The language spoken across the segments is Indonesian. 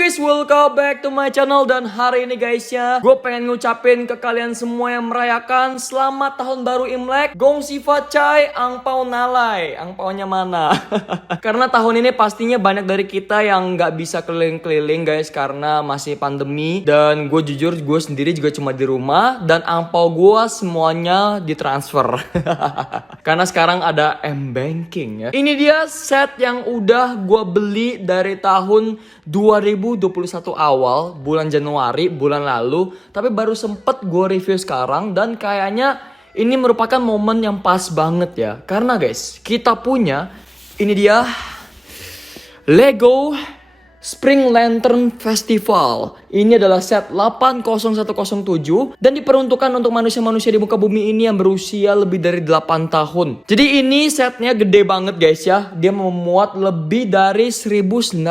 guys, welcome back to my channel. Dan hari ini guys ya, gue pengen ngucapin ke kalian semua yang merayakan selamat tahun baru Imlek. Gong Sifa Cai, angpau nalai. Angpaunya mana? Karena tahun ini pastinya banyak dari kita yang gak bisa keliling-keliling guys, karena masih pandemi. Dan gue jujur, gue sendiri juga cuma di rumah. Dan angpau gue semuanya ditransfer. Karena sekarang ada M-Banking ya. Ini dia set yang udah gue beli dari tahun 2021 awal, bulan Januari, bulan lalu. Tapi baru sempet gue review sekarang. Dan kayaknya ini merupakan momen yang pas banget ya. Karena guys, kita punya, ini dia Lego Spring Lantern Festival. Ini adalah set 80107 dan diperuntukkan untuk manusia-manusia di muka bumi ini yang berusia lebih dari 8 tahun. Jadi ini setnya gede banget guys ya. Dia memuat lebih dari 1900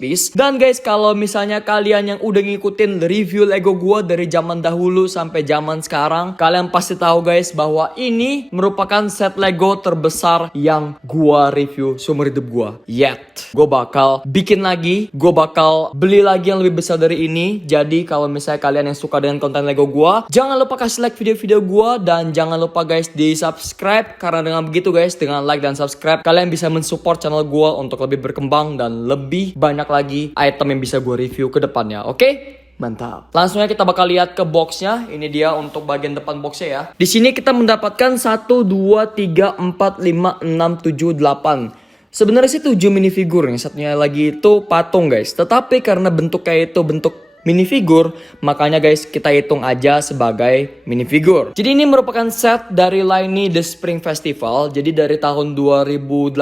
piece. Dan guys, kalau misalnya kalian yang udah ngikutin review Lego gua dari zaman dahulu sampai zaman sekarang, kalian pasti tahu guys bahwa ini merupakan set Lego terbesar yang gua review seumur hidup gua yet. Gua bakal bikin lagi, gue bakal beli lagi yang lebih besar dari ini. Jadi kalau misalnya kalian yang suka dengan konten Lego gue, jangan lupa kasih like video-video gue. Dan jangan lupa guys di subscribe. Karena dengan begitu guys, dengan like dan subscribe, kalian bisa mensupport channel gue untuk lebih berkembang dan lebih banyak lagi item yang bisa gue review ke depannya. Oke? Mantap. Langsung aja kita bakal lihat ke boxnya. Ini dia untuk bagian depan boxnya ya. Di sini kita mendapatkan 1, 2, 3, 4, 5, 6, 7, 8. Sebenarnya sih 7 minifigur, yang satunya lagi itu patung guys. Tetapi karena bentuk kayak itu bentuk minifigur, makanya guys kita hitung aja sebagai minifigur. Jadi ini merupakan set dari Laini The Spring Festival. Jadi dari tahun 2018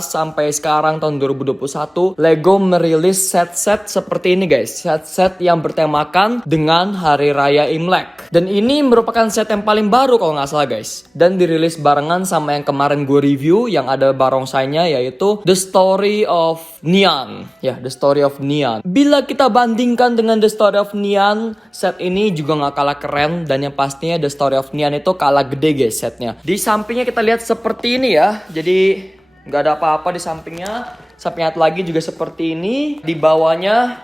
sampai sekarang tahun 2021, Lego merilis set-set seperti ini guys. Set-set yang bertemakan dengan Hari Raya Imlek. Dan ini merupakan set yang paling baru kalau nggak salah guys. Dan dirilis barengan sama yang kemarin gue review yang ada barongsainya, yaitu The Story of Neon. Ya, The Story of Neon. Bila kita bandingkan dengan The Story of Neon, set ini juga gak kalah keren. Dan yang pastinya The Story of Neon itu kalah gede guys setnya. Di sampingnya kita lihat seperti ini ya. Jadi gak ada apa-apa di sampingnya. Sampingnya lagi juga seperti ini. Di bawahnya,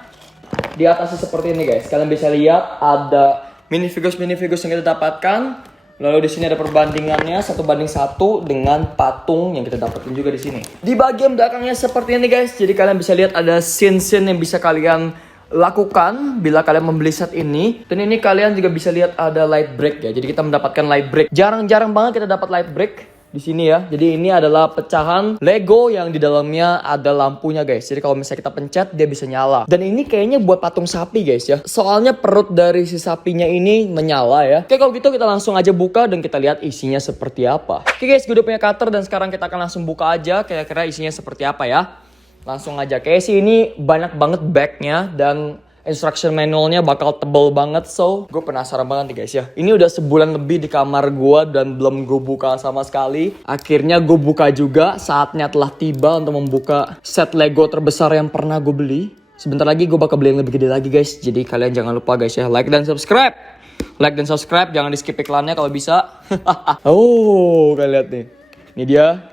di atasnya seperti ini guys. Kalian bisa lihat ada minifigures yang kita dapatkan. Lalu di sini ada perbandingannya 1:1 dengan patung yang kita dapetin juga di sini. Di bagian belakangnya seperti ini guys. Jadi kalian bisa lihat ada scene-scene yang bisa kalian lakukan bila kalian membeli set ini. Dan ini kalian juga bisa lihat ada light break ya. Jadi kita mendapatkan light break. Jarang-jarang banget kita dapat light break di sini ya. Jadi ini adalah pecahan Lego yang di dalamnya ada lampunya guys. Jadi kalau misalnya kita pencet dia bisa nyala. Dan ini kayaknya buat patung sapi guys ya. Soalnya perut dari si sapinya ini menyala ya. Oke, kalau gitu kita langsung aja buka dan kita lihat isinya seperti apa. Oke guys, gue udah punya cutter dan sekarang kita akan langsung buka aja kira-kira isinya seperti apa ya. Langsung aja. Kayak sih ini banyak banget bagnya dan instruction manualnya bakal tebel banget. So gue penasaran banget nih guys ya. Ini udah sebulan lebih di kamar gue dan belum gue buka sama sekali. Akhirnya gue buka juga. Saatnya telah tiba untuk membuka set Lego terbesar yang pernah gue beli. Sebentar lagi gue bakal beli yang lebih gede lagi guys. Jadi kalian jangan lupa guys ya, like dan subscribe. Like dan subscribe, jangan di skip iklannya kalau bisa. Oh, kalian lihat nih. Ini dia.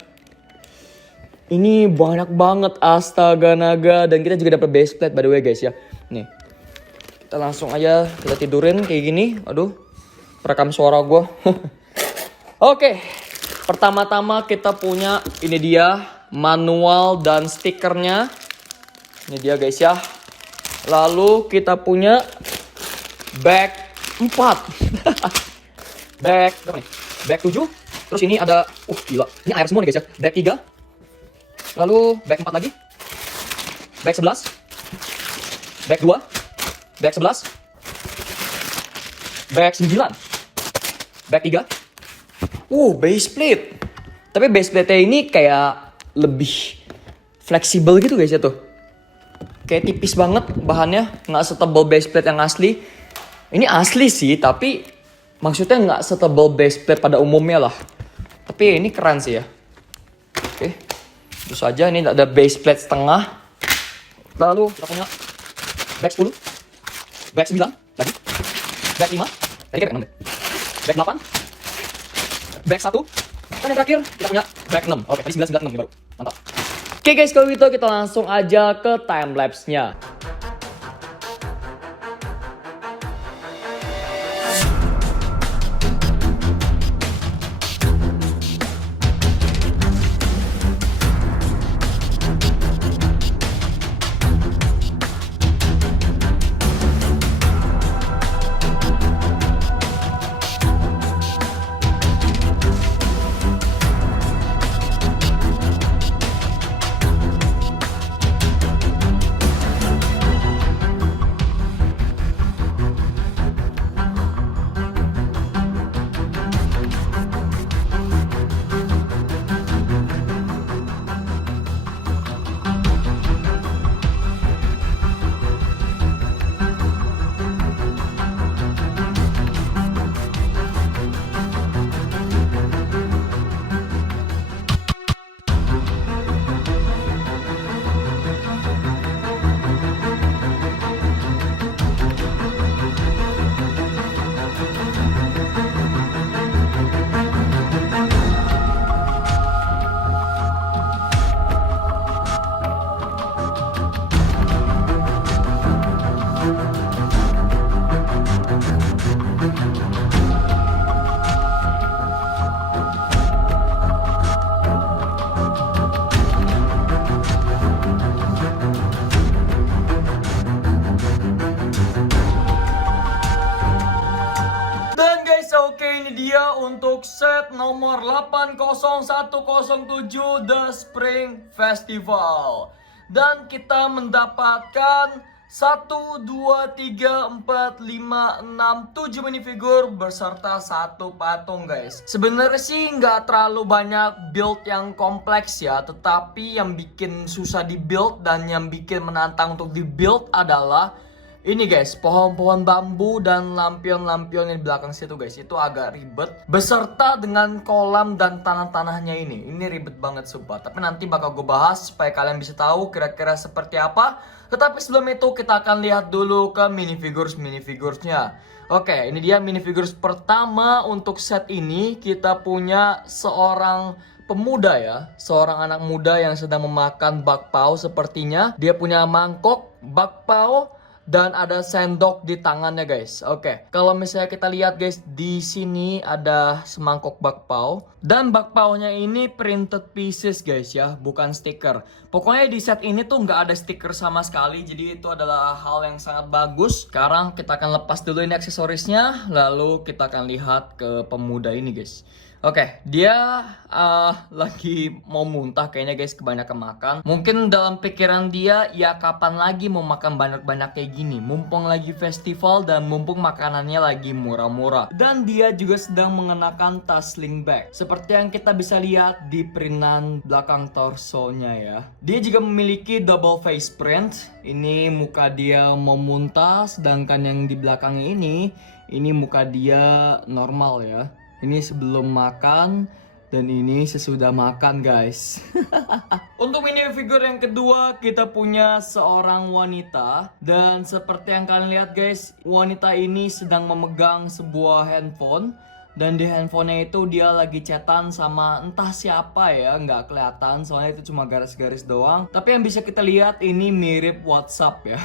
Ini banyak banget, astaga naga. Dan kita juga dapat base plate by the way guys ya. Nih, kita langsung aja kita tidurin kayak gini. Aduh, perekam suara gue. Oke, pertama-tama kita punya ini dia manual dan stikernya. Ini dia guys ya. Lalu kita punya bag 4. Bag berapa nih? Bag 7. Terus ini ada, gila, ini air semua nih guys ya. Bag 3. Lalu bag 4 lagi. Bag 11. Bag 2. Bag 11. Bag 9. Bag 3. Base plate. Tapi base plate-nya ini kayak lebih fleksibel gitu guys ya tuh. Kayak tipis banget bahannya. Nggak setebal base plate yang asli. Ini asli sih, tapi maksudnya nggak setebal base plate pada umumnya lah. Tapi ini keren sih ya. Oke. Terus aja ini ada base plate setengah. Lalu kita punya bag 10, bag 9 lagi, bag 5, tadi bag 6 deh, bag 8, bag 1, dan yang terakhir kita punya bag 6. Oke, tadi 9, 9, 6 nih baru, mantap. Oke guys, kalau gitu kita langsung aja ke timelapse-nya. ini dia untuk set nomor 80107 The Spring Festival. Dan kita mendapatkan 1, 2, 3, 4, 5, 6, 7 minifigure beserta satu patung guys. Sebenarnya sih nggak terlalu banyak build yang kompleks ya, tetapi yang bikin susah di build dan yang bikin menantang untuk di build adalah ini guys, pohon-pohon bambu dan lampion-lampion yang di belakang situ guys. Itu agak ribet, beserta dengan kolam dan tanah-tanahnya ini. Ini ribet banget sumpah. Tapi nanti bakal gue bahas supaya kalian bisa tahu kira-kira seperti apa. Tetapi sebelum itu kita akan lihat dulu ke minifigures-minifiguresnya. Oke, ini dia minifigures pertama untuk set ini. Kita punya seorang pemuda ya, seorang anak muda yang sedang memakan bakpao sepertinya. Dia punya mangkok bakpao dan ada sendok di tangannya guys. Oke, kalau misalnya kita lihat guys, di sini ada semangkok bakpao dan bakpaonya ini printed pieces guys ya, bukan stiker. Pokoknya di set ini tuh nggak ada stiker sama sekali, jadi itu adalah hal yang sangat bagus. Sekarang kita akan lepas dulu ini aksesorisnya, lalu kita akan lihat ke pemuda ini guys. Oke, dia lagi mau muntah kayaknya guys, kebanyakan makan. Mungkin dalam pikiran dia, ya kapan lagi mau makan banyak-banyak kayak gini. Mumpung lagi festival dan mumpung makanannya lagi murah-murah. Dan dia juga sedang mengenakan tas sling bag. Seperti yang kita bisa lihat di printan belakang torsonya ya. Dia juga memiliki double face print. Ini muka dia mau muntah, sedangkan yang di belakangnya ini muka dia normal ya. Ini sebelum makan dan ini sesudah makan guys. Untuk minifigure yang kedua kita punya seorang wanita. Dan seperti yang kalian lihat guys, wanita ini sedang memegang sebuah handphone. Dan di handphonenya itu dia lagi chatan sama entah siapa ya, nggak kelihatan soalnya itu cuma garis-garis doang. Tapi yang bisa kita lihat ini mirip WhatsApp ya.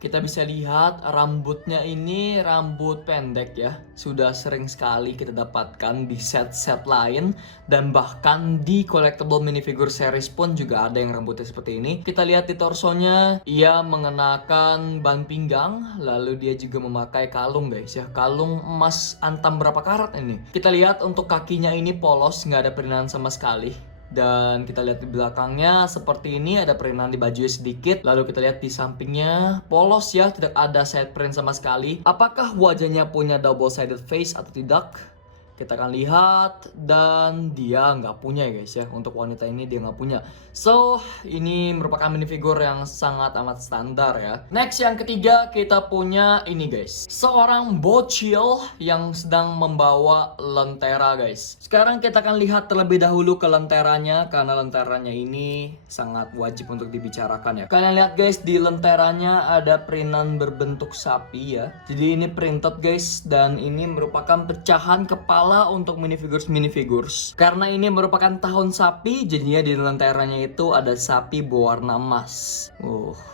Kita bisa lihat rambutnya ini rambut pendek ya. Sudah sering sekali kita dapatkan di set-set lain. Dan bahkan di collectible minifigure series pun juga ada yang rambutnya seperti ini. Kita lihat di torsonya, ia mengenakan ban pinggang. Lalu dia juga memakai kalung guys ya. Kalung emas antam berapa karat ini? Kita lihat untuk kakinya ini polos, nggak ada perintahan sama sekali. Dan kita lihat di belakangnya seperti ini, ada perintahan di bajunya sedikit. Lalu kita lihat di sampingnya polos ya, tidak ada side print sama sekali. Apakah wajahnya punya double sided face atau tidak? Kita akan lihat. Dan dia nggak punya ya guys ya. Untuk wanita ini dia nggak punya. So ini merupakan minifigure yang sangat amat standar ya. Next yang ketiga kita punya ini guys, seorang bocil yang sedang membawa lentera guys. Sekarang kita akan lihat terlebih dahulu ke lenteranya, karena lenteranya ini sangat wajib untuk dibicarakan ya. Kalian lihat guys, di lenteranya ada printan berbentuk sapi ya. Jadi ini printed guys, dan ini merupakan pecahan kepala untuk minifigures. Karena ini merupakan tahun sapi, jadinya di lenteranya itu ada sapi berwarna emas.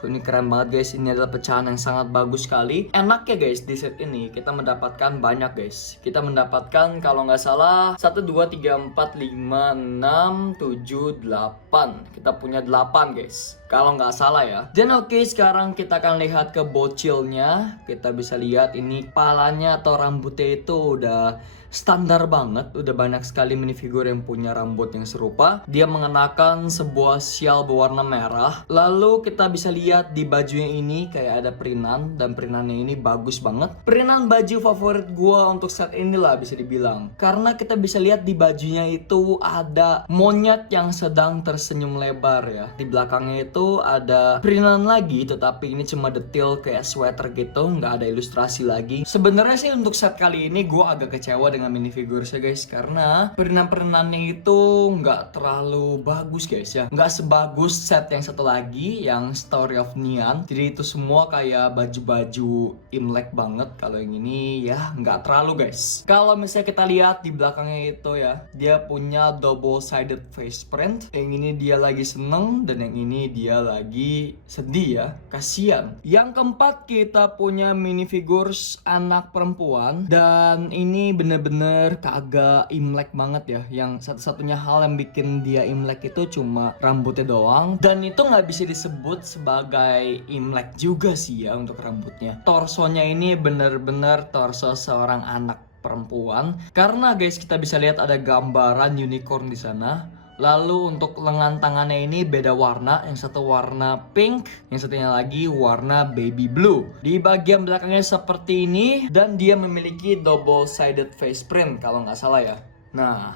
Ini keren banget guys. Ini adalah pecahan yang sangat bagus sekali. Enak ya guys, di set ini kita mendapatkan banyak guys. Kita mendapatkan kalau nggak salah 1, 2, 3, 4, 5, 6, 7, 8. Kita punya 8 guys, kalau nggak salah ya. Dan oke, sekarang kita akan lihat ke bocilnya. Kita bisa lihat ini kepalanya atau rambutnya itu udah standar banget. Udah banyak sekali minifigure yang punya rambut yang serupa. Dia mengenakan sebuah sial berwarna merah. Lalu kita bisa lihat di bajunya ini kayak ada perinan, dan perinannya ini bagus banget. Perinan baju favorit gua untuk set inilah bisa dibilang. Karena kita bisa lihat di bajunya itu ada monyet yang sedang tersenyum lebar ya. Di belakangnya itu ada perinan lagi, tetapi ini cuma detail kayak sweater gitu, nggak ada ilustrasi lagi. Sebenarnya sih untuk set kali ini gua agak kecewa dengan minifigure-nya guys, karena perinan-perinannya itu nggak terlalu bagus guys ya. Nggak sebagus set yang satu lagi yang Story of Neon. Jadi itu semua kayak baju-baju Imlek banget. Kalau yang ini ya nggak terlalu guys. Kalau misalnya kita lihat di belakangnya itu ya, dia punya double sided face print. Yang ini dia lagi seneng, dan yang ini dia lagi sedih ya, kasihan. Yang keempat kita punya minifigures anak perempuan, dan ini bener-bener kagak Imlek banget ya. Yang satu-satunya hal yang bikin dia Imlek itu cuma rambutnya doang, dan itu nggak bisa disebut sebagai Imlek juga sih ya untuk rambutnya. Torsonya ini bener-bener torso seorang anak perempuan. Karena guys kita bisa lihat ada gambaran unicorn di sana. Lalu untuk lengan tangannya ini beda warna, yang satu warna pink, yang satunya lagi warna baby blue. Di bagian belakangnya seperti ini dan dia memiliki double sided face print kalau nggak salah ya. Nah,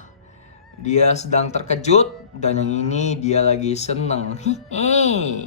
dia sedang terkejut dan yang ini dia lagi seneng.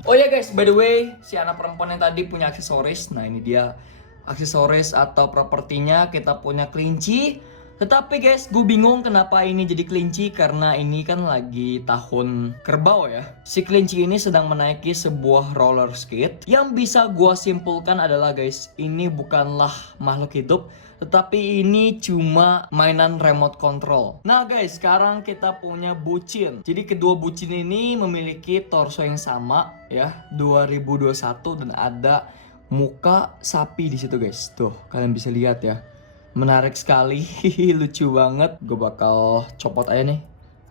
Oh ya guys, by the way, si anak perempuan yang tadi punya aksesoris. Nah, ini dia aksesoris atau propertinya. Kita punya kelinci. Tetapi guys, gue bingung kenapa ini jadi kelinci, karena ini kan lagi tahun kerbau ya. Si kelinci ini sedang menaiki sebuah roller skate. Yang bisa gue simpulkan adalah guys, ini bukanlah makhluk hidup, tetapi ini cuma mainan remote control. Nah guys, sekarang kita punya bucin. Jadi kedua bucin ini memiliki torso yang sama ya, 2021, dan ada muka sapi di situ guys. Tuh, kalian bisa lihat ya. Menarik sekali, lucu banget. Gue bakal copot aja nih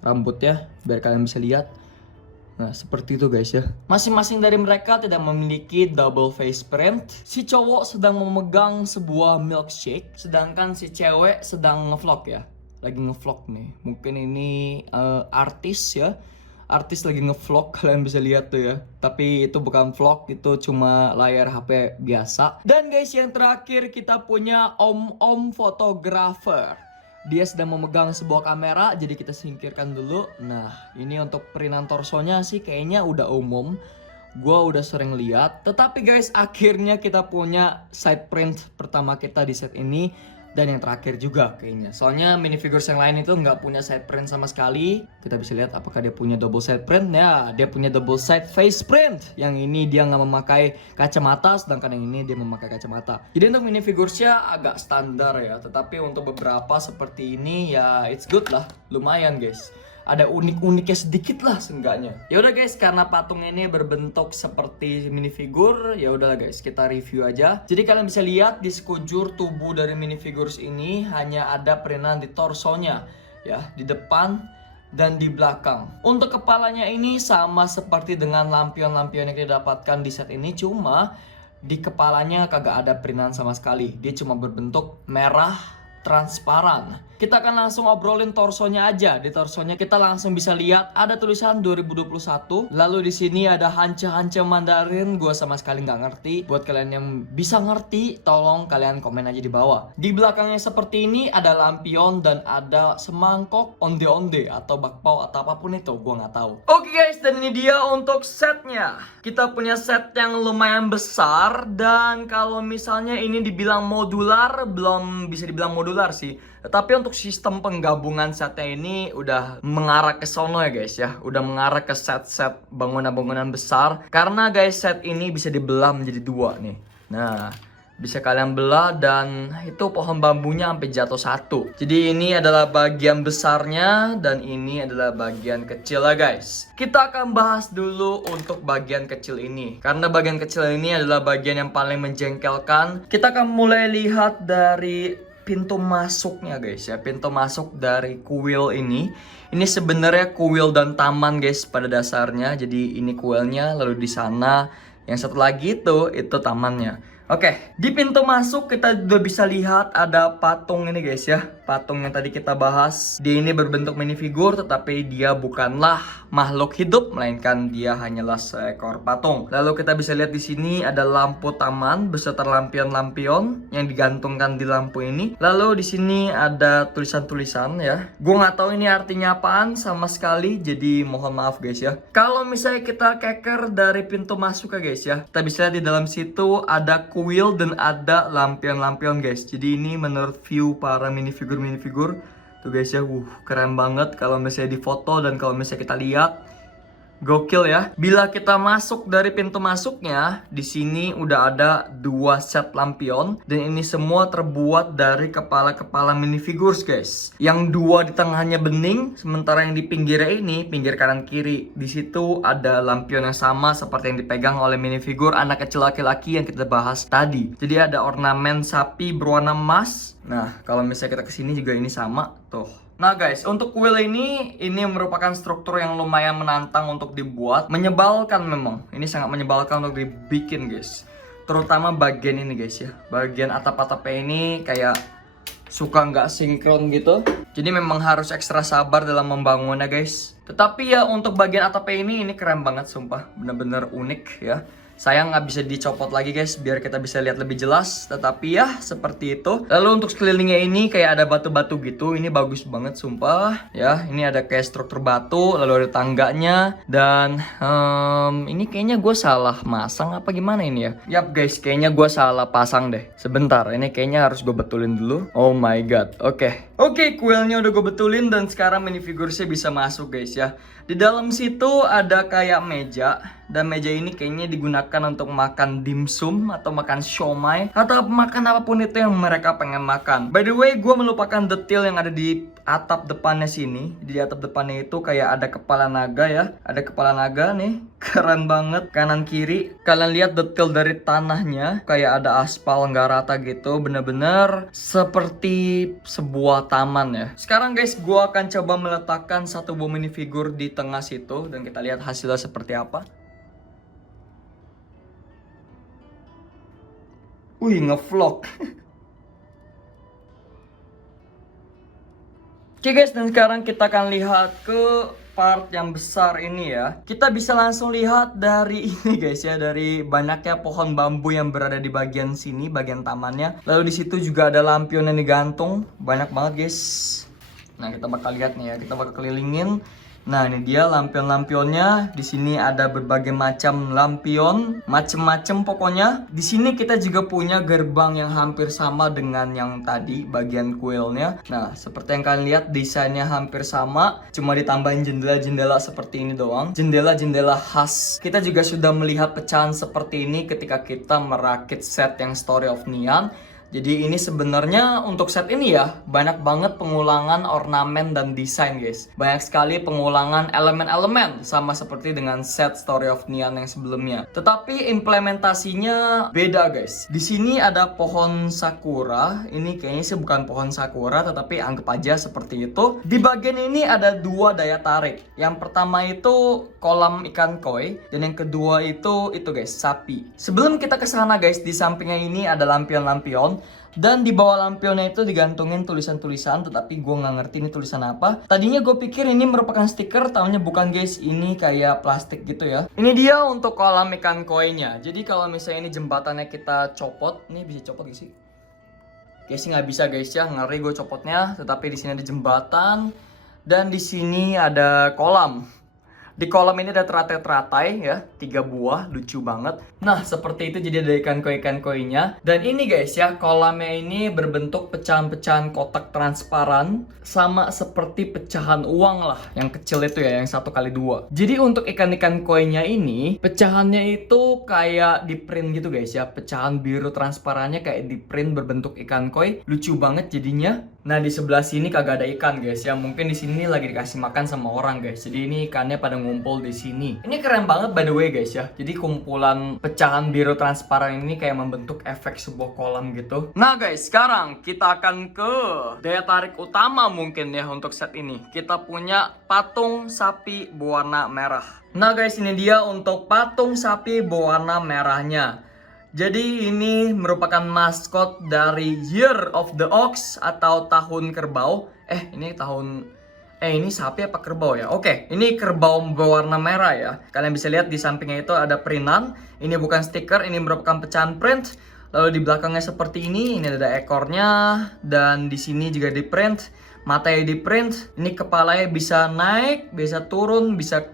rambutnya biar kalian bisa lihat. Nah seperti itu guys ya. Masing-masing dari mereka tidak memiliki double face print. Si cowok sedang memegang sebuah milkshake, sedangkan si cewek sedang ngevlog ya. Lagi ngevlog nih. Mungkin ini artis ya. Artis lagi ngevlog, kalian bisa lihat tuh ya. Tapi itu bukan vlog, itu cuma layar HP biasa. Dan guys, yang terakhir kita punya om-om fotografer. Dia sedang memegang sebuah kamera, jadi kita singkirkan dulu. Nah, ini untuk perinan torsonya sih kayaknya udah umum. Gua udah sering lihat. Tetapi guys, akhirnya kita punya side print pertama kita di set ini. Dan yang terakhir juga kayaknya. Soalnya minifigures yang lain itu nggak punya side print sama sekali. Kita bisa lihat apakah dia punya double side print. Ya, dia punya double side face print. Yang ini dia nggak memakai kacamata, sedangkan yang ini dia memakai kacamata. Jadi untuk minifiguresnya agak standar ya. Tetapi untuk beberapa seperti ini ya it's good lah. Lumayan guys. Ada unik-uniknya sedikit lah seenggaknya. Ya udah guys, karena patung ini berbentuk seperti minifigur, ya udahlah guys, kita review aja. Jadi kalian bisa lihat di sekujur tubuh dari minifigures ini hanya ada perinan di torsonya, ya, di depan dan di belakang. Untuk kepalanya ini sama seperti dengan lampion-lampion yang kita dapatkan di set ini, cuma di kepalanya kagak ada perinan sama sekali. Dia cuma berbentuk merah transparan. Kita akan langsung obrolin torsonya aja. Di torsonya kita langsung bisa lihat ada tulisan 2021. Lalu di sini ada hanca-hanca Mandarin. Gua sama sekali nggak ngerti. Buat kalian yang bisa ngerti, tolong kalian komen aja di bawah. Di belakangnya seperti ini ada lampion dan ada semangkok onde-onde atau bakpao atau apapun itu. Gua nggak tahu. Oke guys, dan ini dia untuk setnya. Kita punya set yang lumayan besar, dan kalau misalnya ini dibilang modular, belum bisa dibilang modular sih. Tapi untuk sistem penggabungan setnya ini udah mengarah ke sono ya guys ya. Udah mengarah ke set-set bangunan-bangunan besar. Karena guys, set ini bisa dibelah menjadi dua nih. Nah, bisa kalian belah dan itu pohon bambunya sampai jatuh satu. Jadi ini adalah bagian besarnya dan ini adalah bagian kecil ya guys. Kita akan bahas dulu untuk bagian kecil ini. Karena bagian kecil ini adalah bagian yang paling menjengkelkan. Kita akan mulai lihat dari pintu masuknya guys ya. Pintu masuk dari kuil ini sebenarnya kuil dan taman guys pada dasarnya. Jadi ini kuilnya, lalu di sana yang satu lagi itu tamannya. Oke, di pintu masuk kita udah bisa lihat ada patung ini guys ya. Patung yang tadi kita bahas. Dia ini berbentuk minifigur, tetapi dia bukanlah makhluk hidup, melainkan dia hanyalah seekor patung. Lalu kita bisa lihat di sini ada lampu taman beserta lampion-lampion yang digantungkan di lampu ini. Lalu di sini ada tulisan-tulisan ya. Gue nggak tahu ini artinya apaan sama sekali, jadi mohon maaf guys ya. Kalau misalnya kita keker dari pintu masuk ya guys ya, kita bisa lihat di dalam situ ada kuil dan ada lampion-lampion guys. Jadi ini menurut view para minifigur tuh guys ya, keren banget kalau misalnya di foto dan kalau misalnya kita lihat. Gokil ya. Bila kita masuk dari pintu masuknya, di sini udah ada 2 set lampion dan ini semua terbuat dari kepala-kepala minifigures guys. Yang 2 di tengahnya bening, sementara yang di pinggirnya ini, pinggir kanan kiri, di situ ada lampion yang sama seperti yang dipegang oleh minifigur anak kecil laki-laki yang kita bahas tadi. Jadi ada ornamen sapi berwarna emas. Nah, kalau misalnya kita kesini juga ini sama tuh. Nah guys, untuk kuil ini merupakan struktur yang lumayan menantang untuk dibuat. Menyebalkan memang. Ini sangat menyebalkan untuk dibikin guys. Terutama bagian ini guys ya. Bagian atap-atapnya ini kayak suka nggak sinkron gitu. Jadi memang harus ekstra sabar dalam membangunnya guys. Tetapi ya untuk bagian atapnya ini keren banget sumpah. Bener-bener unik ya. Sayang nggak bisa dicopot lagi guys biar kita bisa lihat lebih jelas. Tetapi ya seperti itu. Lalu untuk sekelilingnya ini kayak ada batu-batu gitu. Ini bagus banget sumpah. Ya ini ada kayak struktur batu. Lalu ada tangganya. Dan ini kayaknya gue salah masang apa gimana ini ya. Yap guys kayaknya gue salah pasang deh. Sebentar ini kayaknya harus gue betulin dulu. Oh my god. Oke, kuilnya udah gue betulin. Dan sekarang minifigursnya bisa masuk guys ya. Di dalam situ ada kayak meja. Dan meja ini kayaknya digunakan untuk makan dimsum atau makan siomay atau makan apapun itu yang mereka pengen makan. By the way, gue melupakan detail yang ada di atap depannya sini. Di atap depannya itu kayak ada kepala naga ya. Ada kepala naga nih. Keren banget. Kanan kiri. Kalian lihat detail dari tanahnya. Kayak ada aspal nggak rata gitu. Bener-bener seperti sebuah taman ya. Sekarang guys, gue akan coba meletakkan satu buah minifigur di tengah situ. Dan kita lihat hasilnya seperti apa. Wih, ngevlog. Oke guys, dan sekarang kita akan lihat ke part yang besar ini ya. Kita bisa langsung lihat dari ini guys ya, dari banyaknya pohon bambu yang berada di bagian sini, bagian tamannya. Lalu di situ juga ada lampion yang digantung, banyak banget guys. Nah, kita bakal lihat nih ya, kita bakal kelilingin. Nah, ini dia lampion-lampionnya. Di sini ada berbagai macam lampion, macem-macem pokoknya. Di sini kita juga punya gerbang yang hampir sama dengan yang tadi, bagian kuilnya. Nah, seperti yang kalian lihat, desainnya hampir sama, cuma ditambahin jendela-jendela seperti ini doang. Jendela-jendela khas. Kita juga sudah melihat pecahan seperti ini ketika kita merakit set yang Story of Neon. Jadi ini sebenarnya untuk set ini ya, banyak banget pengulangan ornamen dan desain guys. Banyak sekali pengulangan elemen-elemen, sama seperti dengan set Story of Neon yang sebelumnya. Tetapi implementasinya beda guys. Di sini ada pohon sakura. Ini kayaknya sih bukan pohon sakura, tetapi anggap aja seperti itu. Di bagian ini ada dua daya tarik. Yang pertama itu kolam ikan koi, dan yang kedua itu guys, sapi. Sebelum kita ke sana guys, di sampingnya ini ada lampion-lampion. Dan di bawah lampionnya itu digantungin tulisan-tulisan, tetapi gue nggak ngerti ini tulisan apa. Tadinya gue pikir ini merupakan stiker, taunya bukan guys, ini kayak plastik gitu ya. Ini dia untuk kolam ikan koi-nya. Jadi kalau misalnya ini jembatannya kita copot, ini bisa copot gak sih? Kayaknya sih nggak bisa guys ya, ngeri gue copotnya. Tetapi di sini ada jembatan dan di sini ada kolam. Di kolam ini ada teratai-teratai ya, 3 buah, lucu banget. Nah, seperti itu jadi ada ikan koi-nya. Dan ini guys ya, kolamnya ini berbentuk pecahan-pecahan kotak transparan, sama seperti pecahan uang lah, yang kecil itu ya, yang 1x2. Jadi untuk ikan-ikan koi-nya ini, pecahannya itu kayak di print gitu guys ya. Pecahan biru transparannya kayak di print berbentuk ikan koi, lucu banget jadinya. Nah, di sebelah sini kagak ada ikan guys ya. Mungkin di sini lagi dikasih makan sama orang guys. Jadi ini ikannya pada ngumpul di sini. Ini keren banget by the way guys ya. Jadi kumpulan pecahan biru transparan ini kayak membentuk efek sebuah kolam gitu. Nah guys, sekarang kita akan ke daya tarik utama mungkin ya untuk set ini. Kita punya patung sapi berwarna merah. Nah guys, ini dia untuk patung sapi berwarna merahnya. Jadi ini merupakan maskot dari Year of the Ox atau tahun kerbau. Ini sapi apa kerbau ya? Oke, ini kerbau berwarna merah ya. Kalian bisa lihat di sampingnya itu ada printan. Ini bukan stiker, ini merupakan pecahan print. Lalu di belakangnya seperti ini ada ekornya, dan di sini juga di print. Matanya di print. Ini kepalanya bisa naik, bisa turun, bisa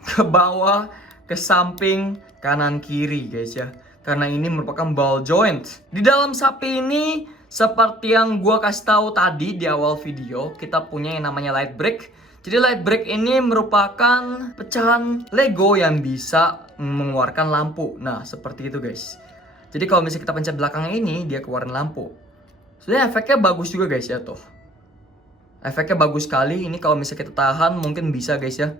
ke bawah, ke samping, kanan kiri guys ya. Karena ini merupakan ball joint. Di dalam sapi ini, seperti yang gue kasih tahu tadi di awal video, kita punya yang namanya light brick. Jadi light brick ini merupakan pecahan Lego yang bisa mengeluarkan lampu. Nah, seperti itu guys. Jadi kalau misalnya kita pencet belakangnya ini, dia keluarin lampu. Sebenarnya efeknya bagus juga guys ya tuh. Efeknya bagus sekali. Ini kalau misalnya kita tahan mungkin bisa guys ya.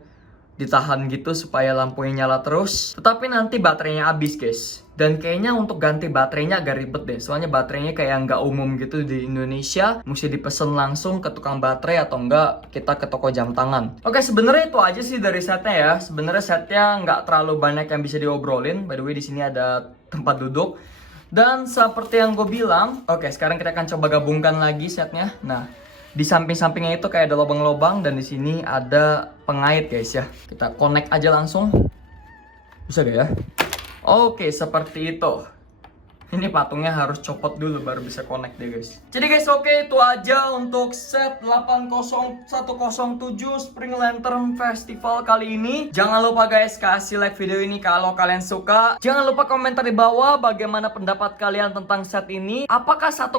Ditahan gitu supaya lampunya nyala terus. Tetapi nanti baterainya habis guys. Dan kayaknya untuk ganti baterainya agak ribet deh. Soalnya baterainya kayak nggak umum gitu di Indonesia. Mesti dipesen langsung ke tukang baterai atau enggak kita ke toko jam tangan. Oke, sebenarnya itu aja sih dari setnya ya. Sebenarnya setnya nggak terlalu banyak yang bisa diobrolin. By the way, di sini ada tempat duduk. Dan seperti yang gue bilang, oke sekarang kita akan coba gabungkan lagi setnya. Nah, di samping-sampingnya itu kayak ada lubang-lubang dan di sini ada pengait guys ya. Kita connect aja langsung. Bisa gak ya? Oke, seperti itu. Ini patungnya harus copot dulu baru bisa connect deh guys. Jadi guys, oke itu aja untuk set 80107 Spring Lantern Festival kali ini. Jangan lupa guys kasih like video ini kalau kalian suka. Jangan lupa komentar di bawah bagaimana pendapat kalian tentang set ini. Apakah 1,9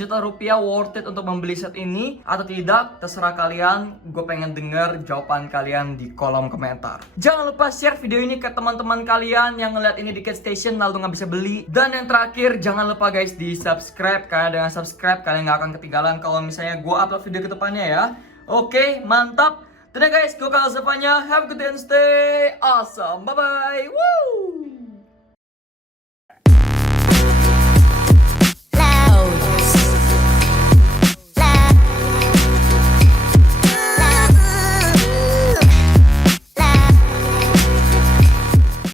juta rupiah worth it untuk membeli set ini atau tidak? Terserah kalian. Gue pengen denger jawaban kalian di kolom komentar. Jangan lupa share video ini ke teman-teman kalian yang ngeliat ini di Cat Station lalu nggak bisa beli. Dan yang terakhir, jangan lupa guys di subscribe, karena dengan subscribe kalian gak akan ketinggalan kalau misalnya gue upload video ke depannya ya. Oke, mantap. Dadah guys, gue Kak Zevanya. Have a good day and stay awesome. Bye bye. Woo!